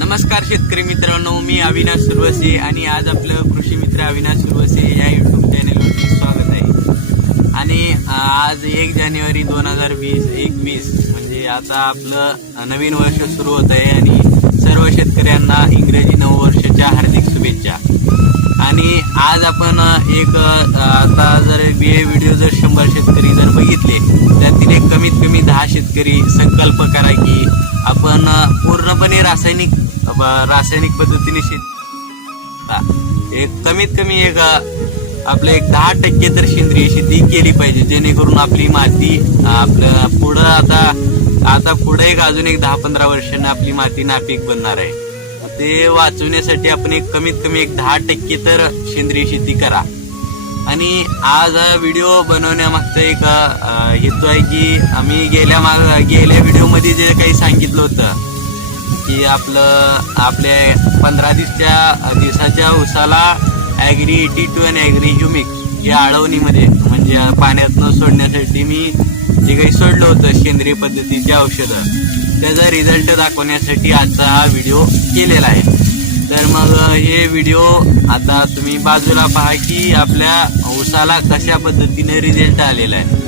नमस्कार शेतकरी मित्रांनो मी अविनाश सुरवसे आणि आज आपलं कृषी मित्र अविनाश सुरवसे या युट्यूब चॅनेलवरती स्वागत आहे. आणि आज एक जानेवारी दोन हजार वीस एकवीस म्हणजे आता आपलं नवीन वर्ष सुरू होत आहे आणि सर्व शेतकऱ्यांना इंग्रजी नववर्षाच्या हार्दिक शुभेच्छा. आणि आज आपण एक आता जर बी ए व्हिडिओ जर शंभर शेतकरी जर बघितले त्यातील एक कमीत कमी दहा शेतकरी संकल्प करा की आपण पूर्णपणे रासायनिक रासायनिक पद्धतीने शेत एक कमीत कमी एक आपलं एक दहा टक्के तर सेंद्रिय शेती केली पाहिजे जेणेकरून आपली माती आपलं पुढं आता आता पुढे एक अजून एक दहा पंधरा वर्षांनी आपली माती नापीक बनणार आहे. ते वाचवण्यासाठी आपण एक कमीत कमी एक दहा टक्के तर सेंद्रिय शेती करा. आणि आज हा व्हिडिओ बनवण्यामागचा एक हेतू आहे की आम्ही गेल्या माग गेल्या व्हिडिओमध्ये जे काही सांगितलं होतं की आपलं आपल्या पंधरा दिवसच्या दिवसाच्या उसाला agri eighty two and agri humic या आळवणीमध्ये म्हणजे पाण्यातनं सोडण्यासाठी मी जे काही सोडलं होतं सेंद्रिय पद्धतीची औषधं त्याचा रिझल्ट दाखवण्यासाठी आजचा हा व्हिडिओ केलेला आहे. तर मग हे व्हिडिओ आता तुम्ही बाजूला पहा की आपल्या ऊसाला कशा पद्धतीने रिझल्ट आलेला आहे.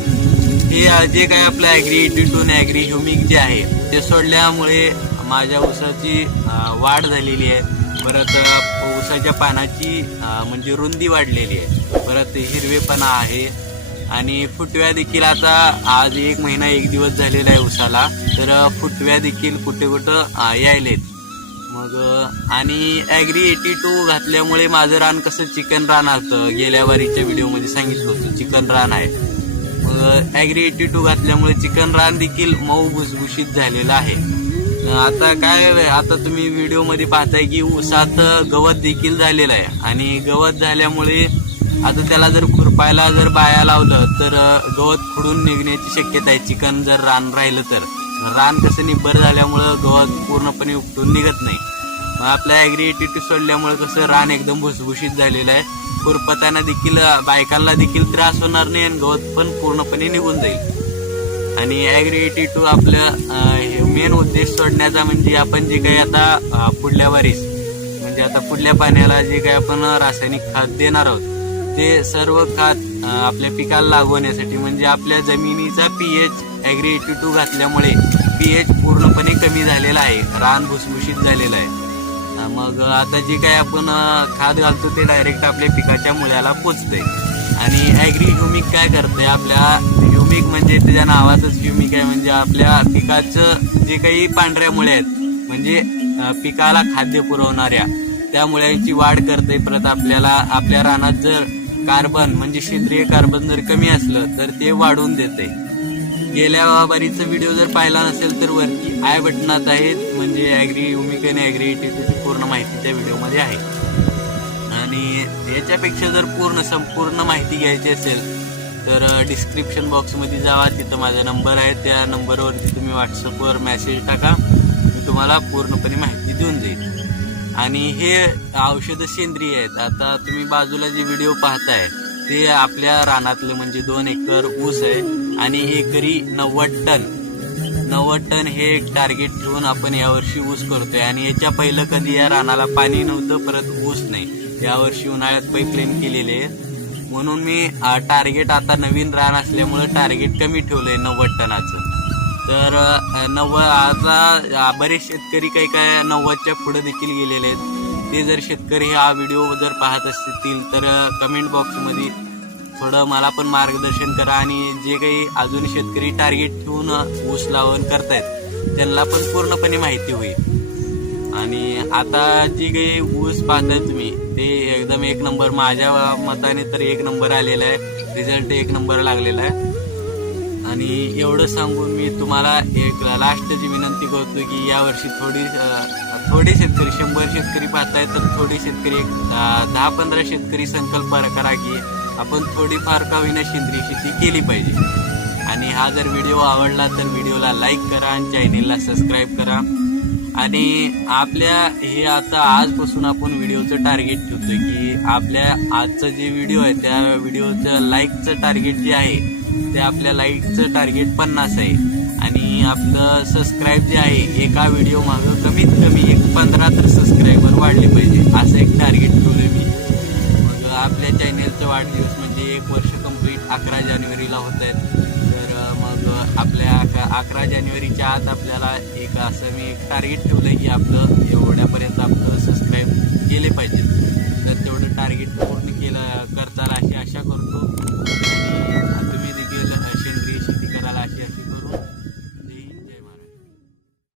हे जे काही आपलं ॲग्री टिटून टू ॲग्री ह्युमिक जे आहे ते सोडल्यामुळे माझ्या ऊसाची वाढ झालेली आहे. परत ऊसाच्या पानाची म्हणजे रुंदी वाढलेली आहे. परत हिरवेपणा आहे. आणि फुटव्या देखील आता आज एक महिना एक दिवस झालेला आहे उसाला. तर फुटव्या देखील कुठे कुठं यायलेत. मग आणि ॲग्री एटी टू घातल्यामुळे माझं रान कसं चिकन रान असतं गेल्या वारीच्या व्हिडिओमध्ये सांगितलं होतं. चिकन रान आहे. मग ॲग्री एटी टू घातल्यामुळे चिकन रान देखील मऊ भुसभुशीत झालेलं आहे. आता काय आता तुम्ही व्हिडिओमध्ये पाहताय की ऊसात गवत देखील झालेलं आहे. आणि गवत झाल्यामुळे आता त्याला जर खुरपायला जर बाया लावलं तर गवत फुडून निघण्याची शक्यता आहे. चिकन जर रान राहिलं तर. रान कसं निब्बर झाल्यामुळं गवत पूर्णपणे उपटून निघत नाही. मग आपल्या ॲग्री एटी टू सोडल्यामुळे कसं रान एकदम भुसभुशीत झालेलं आहे. खुरपताना देखील बायकांना देखील त्रास होणार नाही आणि गवत पण पूर्णपणे निघून जाईल. आणि ॲग्री एटी टू आपलं मेन उद्देश सोडण्याचा म्हणजे आपण जे काही आता पुढल्या वारीस म्हणजे आता पुढल्या पाण्याला जे काही आपण रासायनिक खत देणार आहोत ते सर्व खात आपल्या पिकाला लागवण्यासाठी म्हणजे आपल्या जमिनीचा P H agri eighty two घातल्यामुळे पी एच पूर्णपणे कमी झालेला आहे रान भुसभुशीत झालेलं आहे. मग आता जे काही आपण खाद घालतो ते डायरेक्ट आपल्या पिकाच्या मुळ्याला पोचते आणि ॲग्री ह्युमिक काय करतंय आपल्या ह्युमिक म्हणजे त्याच्या नावातच ह्युमिक आहे म्हणजे आपल्या पिकाचं जे काही पांढऱ्या मुळे आहेत म्हणजे पिकाला खाद्य पुरवणाऱ्या त्या मुळ्यांची वाढ करते परत आपल्याला आपल्या रानात जर कार्बन म्हणजे सेंद्रिय कार्बन जर कमी असलं तर ते वाढवून देते. गेल्या वाबारीचा व्हिडिओ जर पाहिला नसेल तर वरती आय बटनात आहेत म्हणजे ॲग्री युमिक आणि ॲग्री इटिटीची पूर्ण माहिती त्या व्हिडिओमध्ये आहे. आणि याच्यापेक्षा जर पूर्ण संपूर्ण माहिती घ्यायची असेल तर डिस्क्रिप्शन बॉक्समध्ये जावा तिथं माझा नंबर आहे. त्या नंबरवरती तुम्ही व्हॉट्सअपवर मेसेज टाका. मी तुम्हाला पूर्णपणे माहिती देऊन जाईल. आणि हे औषधं सेंद्रिय आहेत. आता तुम्ही बाजूला जे व्हिडिओ पाहताय ते आपल्या रानातलं म्हणजे दोन एकर ऊस आहे आणि एकरी नव्वद टन. नव्वद टन हे एक टार्गेट ठेवून आपण यावर्षी ऊस करतोय. आणि याच्या पहिलं कधी या रानाला पाणी नव्हतं परत ऊस नाही. यावर्षी उन्हाळ्यात पाईपलाईन केलेली आहे म्हणून मी टार्गेट आता नवीन रान असल्यामुळं टार्गेट कमी ठेवलंय नव्वद टनाचं. तर नव्वद आता बरेच शेतकरी काही काय नव्वदच्या पुढे देखील गेलेले आहेत. ते जर शेतकरी हा व्हिडिओ जर पाहत असतील तर कमेंट बॉक्समध्ये थोडं मला पण मार्गदर्शन करा आणि जे काही अजून शेतकरी टार्गेट ठेवून ऊस लावण करतायत त्यांना पण पूर्णपणे माहिती होईल. आणि आता जी काही ऊस पाहताय तुम्ही ते एकदम एक नंबर माझ्या मताने तर एक नंबर आलेला आहे. रिझल्ट एक नंबर लागलेला आहे. आणि एवढं सांगून मी तुम्हाला एक लास्टची विनंती करतो की यावर्षी थोडी थोडे शेतकरी शंभर शेतकरी पाहताय तर थोडे शेतकरी एक दहा पंधरा शेतकरी संकल्प करा की आपण थोडीफार का विना सेंद्रिय शेती केली पाहिजे. आणि हा जर व्हिडिओ आवडला तर व्हिडिओला लाईक करा आणि चॅनेलला सबस्क्राईब करा. आणि आपल्या हे आता आजपासून आपण व्हिडिओचं टार्गेट ठेवतोय की आपल्या आजचा जे व्हिडिओ आहे त्या व्हिडिओचं लाईकचं टार्गेट जे आहे ते आपल्या लाईकचं टार्गेट पन्नास आहे. आणि आपलं सबस्क्राईब जे आहे एका व्हिडिओ मागं कमीत कमी एक पंधरा तर सबस्क्रायबर वाढले पाहिजे. असं एक टार्गेट ठेवलं मी. मग आपल्या चॅनेलचा वाढदिवस म्हणजे एक वर्ष कंप्लीट अकरा जानेवारीला होत आहेत आपल्या अकरा जानेवारीच्या आत आपल्याला एक असं मी एक टार्गेट ठेवलं की आपलं एवढ्यापर्यंत आपलं सबस्क्राईब केले पाहिजेत. तर तेवढं टार्गेट पूर्ण